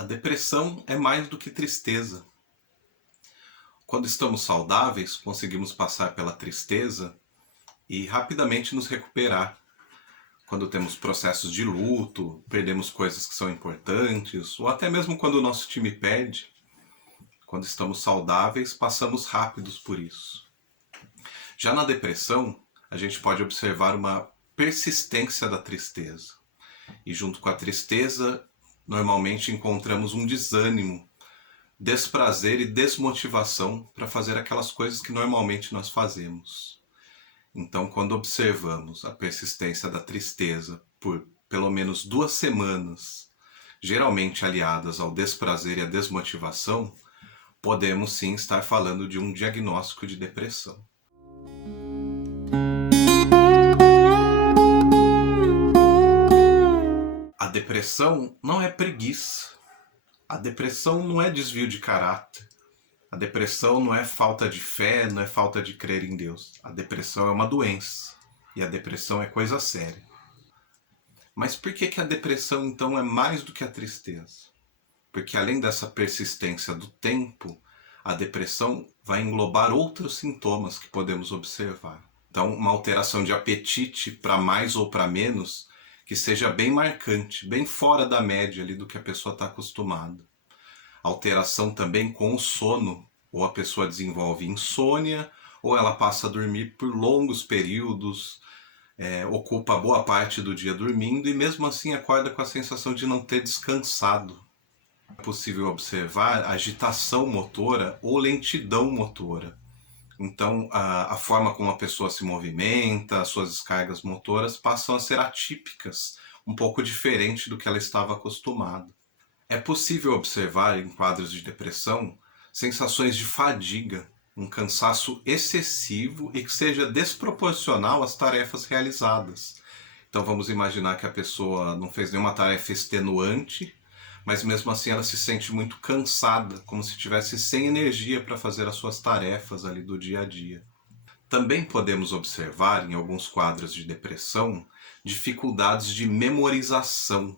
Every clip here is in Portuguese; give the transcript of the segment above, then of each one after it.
A depressão é mais do que tristeza. Quando estamos saudáveis, conseguimos passar pela tristeza e rapidamente nos recuperar. Quando temos processos de luto, perdemos coisas que são importantes, ou até mesmo quando o nosso time perde, quando estamos saudáveis, passamos rápidos por isso. Já na depressão, a gente pode observar uma persistência da tristeza. E junto com a tristeza, normalmente encontramos um desânimo, desprazer e desmotivação para fazer aquelas coisas que normalmente nós fazemos. Então, quando observamos a persistência da tristeza por pelo menos 2 semanas, geralmente aliadas ao desprazer e à desmotivação, podemos sim estar falando de um diagnóstico de depressão. A depressão não é preguiça. A depressão não é desvio de caráter. A depressão não é falta de fé, não é falta de crer em Deus. A depressão é uma doença. E a depressão é coisa séria. Mas por que a depressão então é mais do que a tristeza? Porque além dessa persistência do tempo, a depressão vai englobar outros sintomas que podemos observar. Então, uma alteração de apetite para mais ou para menos que seja bem marcante, bem fora da média ali do que a pessoa está acostumada. Alteração também com o sono, ou a pessoa desenvolve insônia, ou ela passa a dormir por longos períodos, ocupa boa parte do dia dormindo e mesmo assim acorda com a sensação de não ter descansado. É possível observar agitação motora ou lentidão motora. Então, a forma como a pessoa se movimenta, as suas descargas motoras passam a ser atípicas, um pouco diferente do que ela estava acostumada. É possível observar em quadros de depressão sensações de fadiga, um cansaço excessivo e que seja desproporcional às tarefas realizadas. Então vamos imaginar que a pessoa não fez nenhuma tarefa extenuante, mas mesmo assim ela se sente muito cansada, como se estivesse sem energia para fazer as suas tarefas ali do dia a dia. Também podemos observar em alguns quadros de depressão dificuldades de memorização.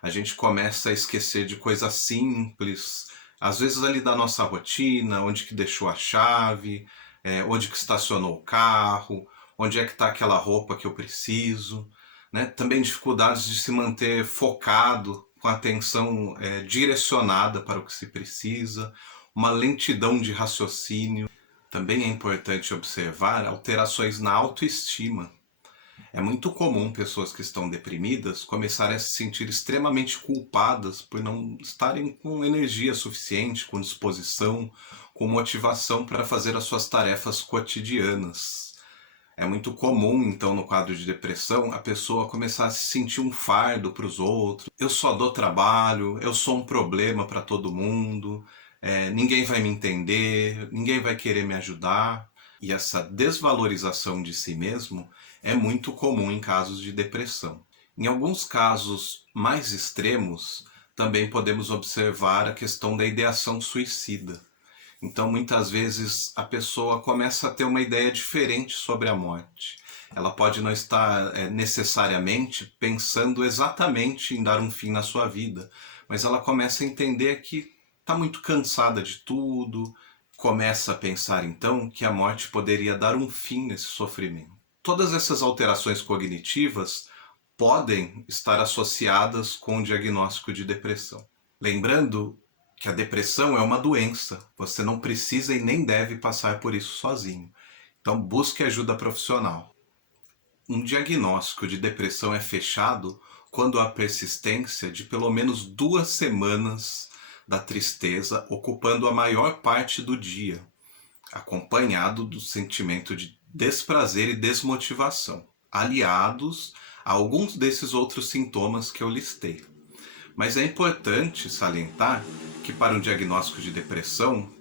A gente começa a esquecer de coisas simples, às vezes ali da nossa rotina, onde que deixou a chave, onde que estacionou o carro, onde é que está aquela roupa que eu preciso. Né? Também dificuldades de se manter focado, com a atenção direcionada para o que se precisa, uma lentidão de raciocínio. Também é importante observar alterações na autoestima. É muito comum pessoas que estão deprimidas começarem a se sentir extremamente culpadas por não estarem com energia suficiente, com disposição, com motivação para fazer as suas tarefas cotidianas. É muito comum, então, no quadro de depressão, a pessoa começar a se sentir um fardo para os outros. Eu só dou trabalho, eu sou um problema para todo mundo, ninguém vai me entender, ninguém vai querer me ajudar. E essa desvalorização de si mesmo é muito comum em casos de depressão. Em alguns casos mais extremos, também podemos observar a questão da ideação suicida. Então, muitas vezes, a pessoa começa a ter uma ideia diferente sobre a morte. Ela pode não estar necessariamente pensando exatamente em dar um fim na sua vida, mas ela começa a entender que está muito cansada de tudo, começa a pensar então que a morte poderia dar um fim nesse sofrimento. Todas essas alterações cognitivas podem estar associadas com o diagnóstico de depressão. Lembrando que a depressão é uma doença, você não precisa e nem deve passar por isso sozinho. Então busque ajuda profissional. Um diagnóstico de depressão é fechado quando há persistência de pelo menos 2 semanas da tristeza ocupando a maior parte do dia, acompanhado do sentimento de desprazer e desmotivação, aliados a alguns desses outros sintomas que eu listei. Mas é importante salientar que para um diagnóstico de depressão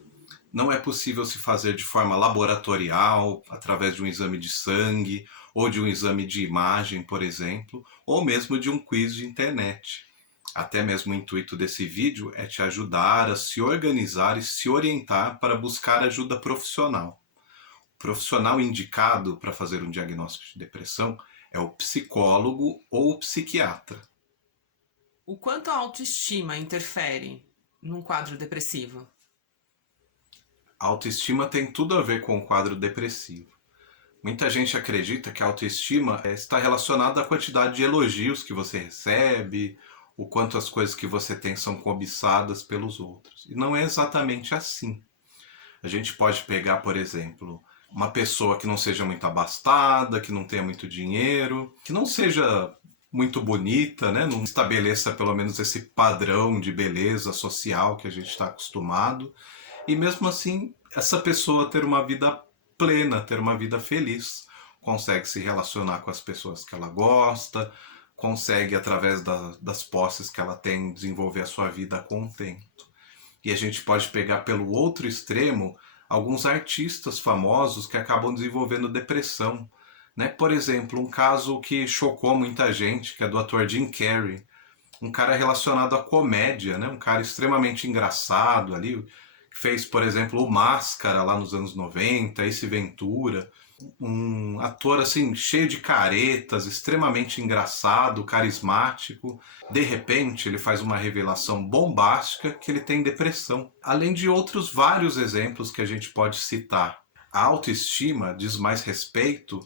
não é possível se fazer de forma laboratorial, através de um exame de sangue, ou de um exame de imagem, por exemplo, ou mesmo de um quiz de internet. Até mesmo o intuito desse vídeo é te ajudar a se organizar e se orientar para buscar ajuda profissional. O profissional indicado para fazer um diagnóstico de depressão é o psicólogo ou o psiquiatra. O quanto a autoestima interfere num quadro depressivo? A autoestima tem tudo a ver com o quadro depressivo. Muita gente acredita que a autoestima está relacionada à quantidade de elogios que você recebe, o quanto as coisas que você tem são cobiçadas pelos outros. E não é exatamente assim. A gente pode pegar, por exemplo, uma pessoa que não seja muito abastada, que não tenha muito dinheiro, que não seja muito bonita, né? Não estabeleça pelo menos esse padrão de beleza social que a gente está acostumado. E mesmo assim, essa pessoa ter uma vida plena, ter uma vida feliz, consegue se relacionar com as pessoas que ela gosta, consegue, através das posses que ela tem, desenvolver a sua vida a contento. E a gente pode pegar pelo outro extremo alguns artistas famosos que acabam desenvolvendo depressão. Né? Por exemplo, um caso que chocou muita gente, que é do ator Jim Carrey, um cara relacionado à comédia, né? Um cara extremamente engraçado ali, que fez, por exemplo, o Máscara lá nos anos 90, Ace Ventura, um ator assim cheio de caretas, extremamente engraçado, carismático. De repente, ele faz uma revelação bombástica que ele tem depressão. Além de outros vários exemplos que a gente pode citar. A autoestima diz mais respeito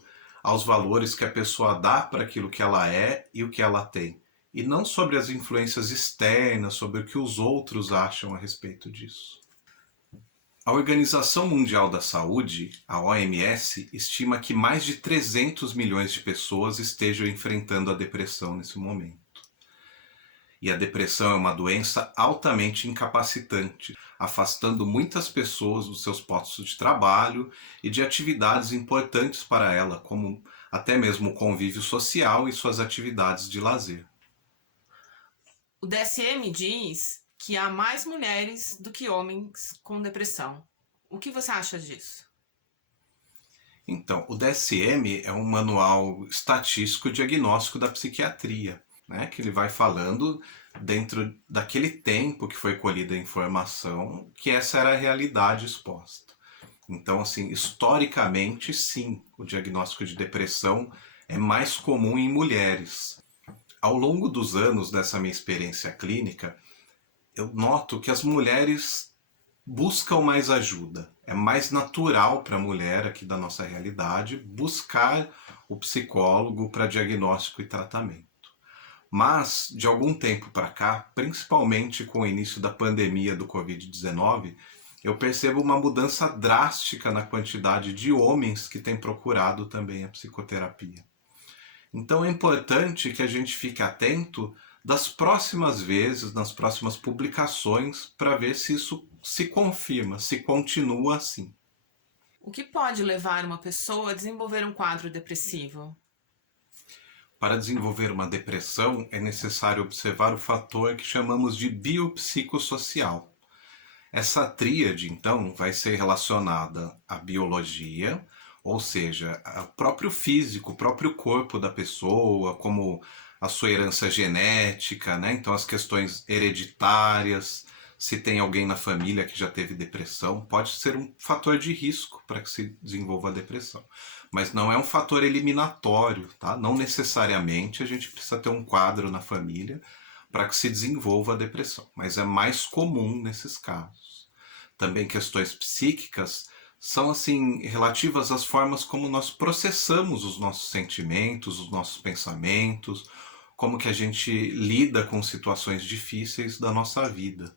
aos valores que a pessoa dá para aquilo que ela é e o que ela tem, e não sobre as influências externas, sobre o que os outros acham a respeito disso. A Organização Mundial da Saúde, a OMS, estima que mais de 300 milhões de pessoas estejam enfrentando a depressão nesse momento. E a depressão é uma doença altamente incapacitante, afastando muitas pessoas dos seus postos de trabalho e de atividades importantes para ela, como até mesmo o convívio social e suas atividades de lazer. O DSM diz que há mais mulheres do que homens com depressão. O que você acha disso? Então, o DSM é um manual estatístico diagnóstico da psiquiatria, né? Que ele vai falando dentro daquele tempo que foi colhida a informação, que essa era a realidade exposta. Então, assim, historicamente, sim, o diagnóstico de depressão é mais comum em mulheres. Ao longo dos anos dessa minha experiência clínica, eu noto que as mulheres buscam mais ajuda. É mais natural para a mulher aqui da nossa realidade buscar o psicólogo para diagnóstico e tratamento. Mas, de algum tempo para cá, principalmente com o início da pandemia do Covid-19, eu percebo uma mudança drástica na quantidade de homens que têm procurado também a psicoterapia. Então é importante que a gente fique atento das próximas vezes, nas próximas publicações, para ver se isso se confirma, se continua assim. O que pode levar uma pessoa a desenvolver um quadro depressivo? Para desenvolver uma depressão, é necessário observar o fator que chamamos de biopsicossocial. Essa tríade, então, vai ser relacionada à biologia, ou seja, ao próprio físico, o próprio corpo da pessoa, como a sua herança genética, né? Então, as questões hereditárias, se tem alguém na família que já teve depressão, pode ser um fator de risco para que se desenvolva a depressão. Mas não é um fator eliminatório, tá? Não necessariamente a gente precisa ter um quadro na família para que se desenvolva a depressão, mas é mais comum nesses casos. Também questões psíquicas são assim relativas às formas como nós processamos os nossos sentimentos, os nossos pensamentos, como que a gente lida com situações difíceis da nossa vida.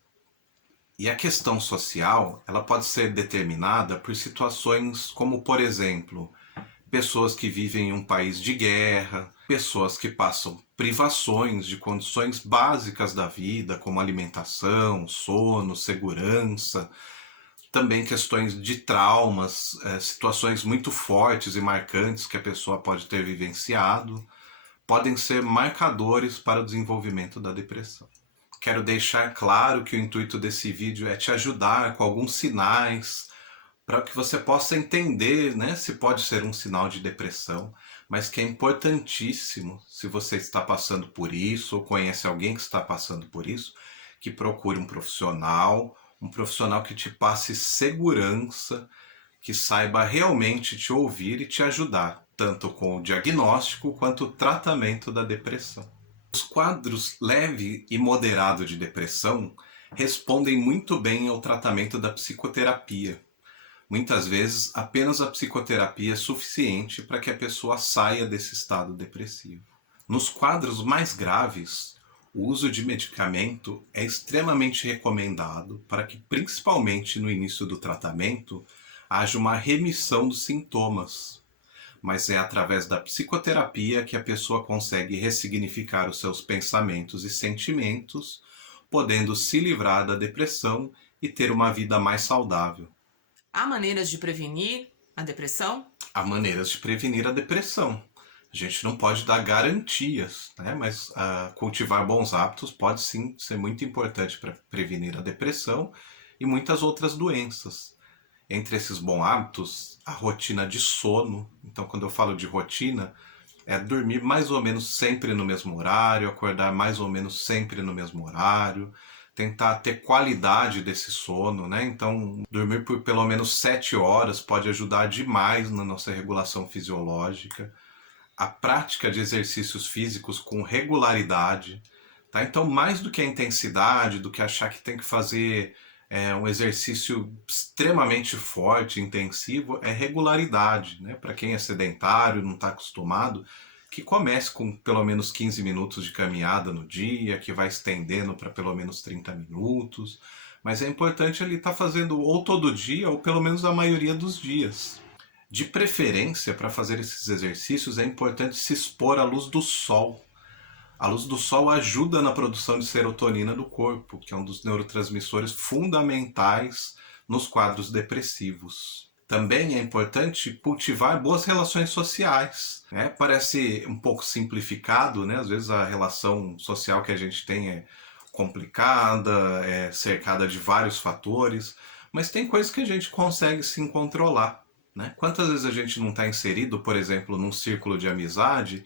E a questão social, ela pode ser determinada por situações como, por exemplo, pessoas que vivem em um país de guerra, pessoas que passam privações de condições básicas da vida, como alimentação, sono, segurança, também questões de traumas, situações muito fortes e marcantes que a pessoa pode ter vivenciado, podem ser marcadores para o desenvolvimento da depressão. Quero deixar claro que o intuito desse vídeo é te ajudar com alguns sinais para que você possa entender, né, se pode ser um sinal de depressão, mas que é importantíssimo, se você está passando por isso ou conhece alguém que está passando por isso, que procure um profissional que te passe segurança, que saiba realmente te ouvir e te ajudar, tanto com o diagnóstico quanto o tratamento da depressão. Os quadros leve e moderado de depressão respondem muito bem ao tratamento da psicoterapia. Muitas vezes, apenas a psicoterapia é suficiente para que a pessoa saia desse estado depressivo. Nos quadros mais graves, o uso de medicamento é extremamente recomendado para que, principalmente no início do tratamento, haja uma remissão dos sintomas. Mas é através da psicoterapia que a pessoa consegue ressignificar os seus pensamentos e sentimentos, podendo se livrar da depressão e ter uma vida mais saudável. Há maneiras de prevenir a depressão? Há maneiras de prevenir a depressão. A gente não pode dar garantias, né? Mas cultivar bons hábitos pode sim ser muito importante para prevenir a depressão e muitas outras doenças. Entre esses bons hábitos, a rotina de sono. Então, quando eu falo de rotina, é dormir mais ou menos sempre no mesmo horário, acordar mais ou menos sempre no mesmo horário, tentar ter qualidade desse sono, né? Então, dormir por pelo menos 7 horas pode ajudar demais na nossa regulação fisiológica. A prática de exercícios físicos com regularidade, tá? Então, mais do que a intensidade, do que achar que tem que fazer um exercício extremamente forte, intensivo, é regularidade, né? Para quem é sedentário, não está acostumado, que comece com pelo menos 15 minutos de caminhada no dia, que vai estendendo para pelo menos 30 minutos. Mas é importante ele estar fazendo ou todo dia, ou pelo menos a maioria dos dias. De preferência, para fazer esses exercícios, é importante se expor à luz do sol. A luz do sol ajuda na produção de serotonina do corpo, que é um dos neurotransmissores fundamentais nos quadros depressivos. Também é importante cultivar boas relações sociais, né? Parece um pouco simplificado, né? Às vezes a relação social que a gente tem é complicada, é cercada de vários fatores, mas tem coisas que a gente consegue sim controlar, né? Quantas vezes a gente não está inserido, por exemplo, num círculo de amizade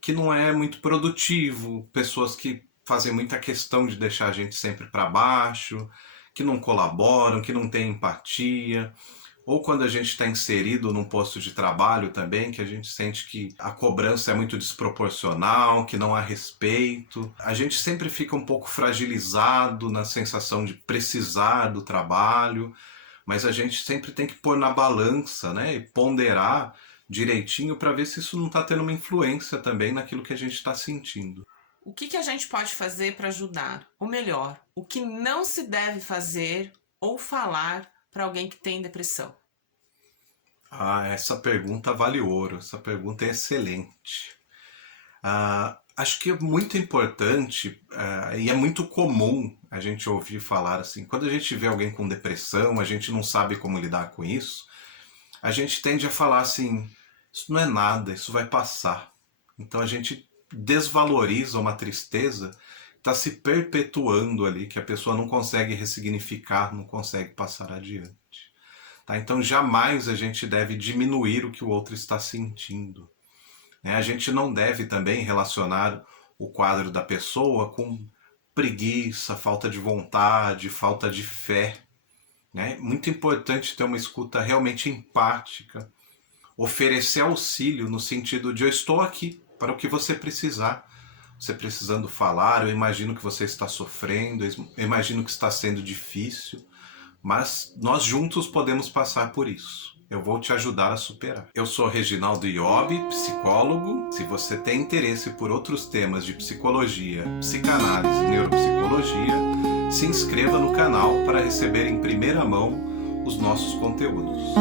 que não é muito produtivo, pessoas que fazem muita questão de deixar a gente sempre para baixo, que não colaboram, que não têm empatia. Ou quando a gente está inserido num posto de trabalho também, que a gente sente que a cobrança é muito desproporcional, que não há respeito. A gente sempre fica um pouco fragilizado na sensação de precisar do trabalho, mas a gente sempre tem que pôr na balança, né, e ponderar direitinho para ver se isso não está tendo uma influência também naquilo que a gente está sentindo. O que a gente pode fazer para ajudar? Ou melhor, o que não se deve fazer ou falar para alguém que tem depressão? Essa pergunta vale ouro, essa pergunta é excelente. Acho que é muito importante e é muito comum a gente ouvir falar assim, quando a gente vê alguém com depressão, a gente não sabe como lidar com isso, a gente tende a falar assim, isso não é nada, isso vai passar. Então a gente desvaloriza uma tristeza que está se perpetuando ali, que a pessoa não consegue ressignificar, não consegue passar adiante. Tá? Então jamais a gente deve diminuir o que o outro está sentindo. Né? A gente não deve também relacionar o quadro da pessoa com preguiça, falta de vontade, falta de fé. É muito importante ter uma escuta realmente empática, oferecer auxílio no sentido de eu estou aqui para o que você precisar. Você precisando falar, eu imagino que você está sofrendo, eu imagino que está sendo difícil, mas nós juntos podemos passar por isso. Eu vou te ajudar a superar. Eu sou Reginaldo Iobi, psicólogo. Se você tem interesse por outros temas de psicologia, psicanálise e neuropsicologia, se inscreva no canal para receber em primeira mão os nossos conteúdos.